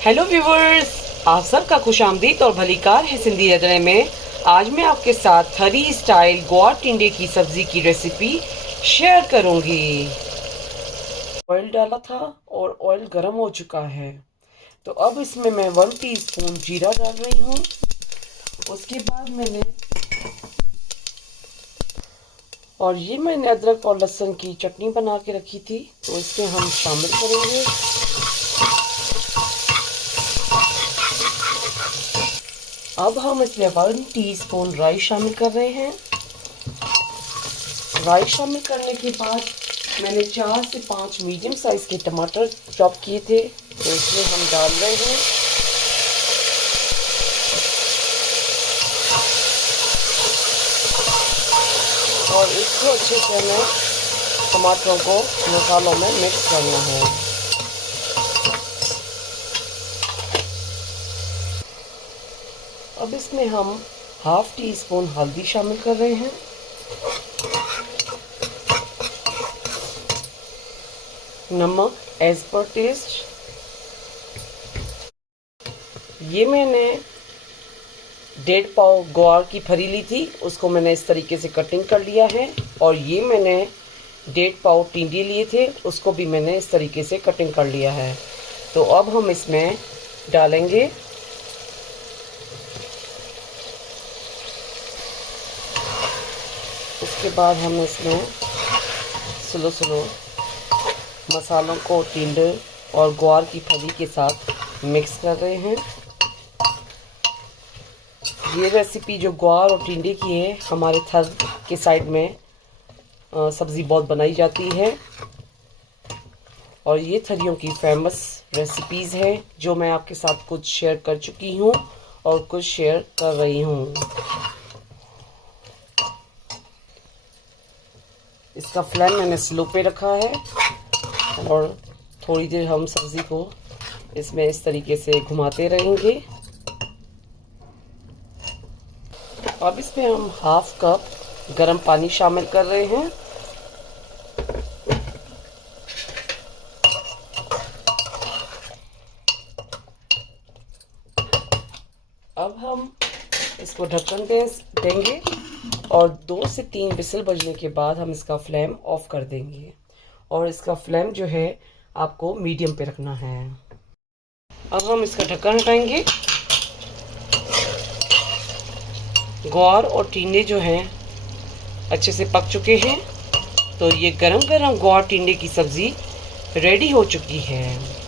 Hello viewers, आप सबका खुशामदीद और भलीकार है सिंधी रंधणे में। आज मैं आपके साथ हरी स्टाइल गोवा टिंडे की सब्ज़ी की रेसिपी शेयर करूंगी। ऑयल डाला था और ऑयल गर्म हो चुका है, तो अब इसमें मैं 1 टीस्पून जीरा डाल रही हूँ। उसके बाद मैंने अदरक और लहसुन की चटनी बना के रखी थी, तो इसे हम शामिल करेंगे। अब हम इसमें 1 टीस्पून राई शामिल कर रहे हैं। राई शामिल करने के बाद मैंने 4 से 5 मीडियम साइज़ के टमाटर चॉप किए थे, तो इसमें हम डाल रहे हैं। और इसको अच्छे से हमें टमाटरों को मसालों में मिक्स करना है। अब इसमें हम 1/2 टीस्पून हल्दी शामिल कर रहे हैं। नमक एज पर टेस्ट। ये मैंने 1.5 पाव ग्वार की फली ली थी, उसको मैंने इस तरीके से कटिंग कर लिया है। और ये मैंने 1.5 पाव टिंडे लिए थे, उसको भी मैंने इस तरीके से कटिंग कर लिया है। तो अब हम इसमें डालेंगे उसके बाद हम इसमें स्लो मसालों को टिंडे और ग्वार की फली के साथ मिक्स कर रहे हैं। ये रेसिपी जो ग्वार और टिंडे की है, हमारे थर के साइड में सब्ज़ी बहुत बनाई जाती है, और ये थरियों की फेमस रेसिपीज़ हैं जो मैं आपके साथ कुछ शेयर कर चुकी हूँ और कुछ शेयर कर रही हूँ। इसका फ्लेम मैंने स्लो पे रखा है और थोड़ी देर हम सब्ज़ी को इसमें इस तरीके से घुमाते रहेंगे। अब इसमें हम 1/2 कप गर्म पानी शामिल कर रहे हैं। अब हम इसको ढक्कन देंगे और 2 से 3 विसल बजने के बाद हम इसका फ्लेम ऑफ कर देंगे। और इसका फ्लेम जो है आपको मीडियम पे रखना है। अब हम इसका ढक्कन हटाएंगे। ग्वार और टिंडे जो हैं अच्छे से पक चुके हैं, तो ये गरम गरम ग्वार टिंडे की सब्ज़ी रेडी हो चुकी है।